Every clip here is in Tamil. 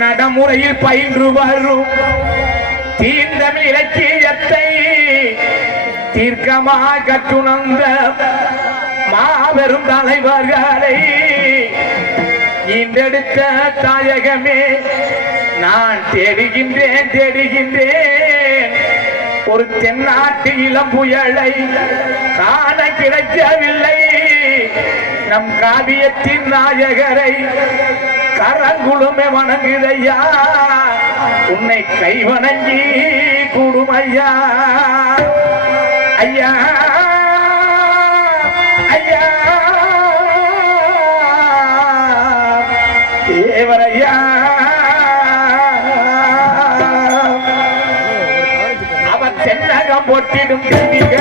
நடைமுறையில் பயின்று வரும். தீர்ந்தமிழ் இலக்கியத்தை தீர்க்கமாக கற்றுணர்ந்த மாபெரும் தலைவர்களை இன்றெடுத்த தாயகமே நான் தேடுகின்றேன் தேடுகின்றேன். ஒரு தென்னாட்டு இளம் புயலை காண கிடைக்கவில்லை. நம் காவியத்தின் நாயகரை கரங்குழுமே வணங்குதையா? உன்னை கை வணங்கி கூடுமையா? ஐயா ஐயா. தேவரையா. அவர் தென்னகம் போட்டிடும் தெய்வீக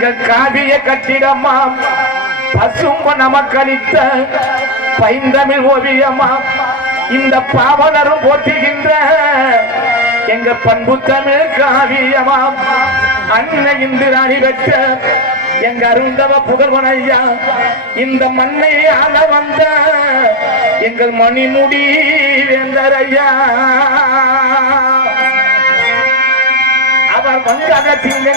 எங்கள் காவிய கட்டிடமா பசும்ப நமக்களித்த பைந்தமிழ் ஓவியமா இந்த பாவலரும் போட்டுகின்ற எங்க பண்பு தமிழ் காவியமா அன்னை இந்திராணி பெற்ற எங்க அருந்தவ புதல்வன் ஐயா இந்த மண்ணை ஆள வந்த எங்கள் மணிமுடி வேந்தர் ஐயா. அவர் வந்த அகத்தில்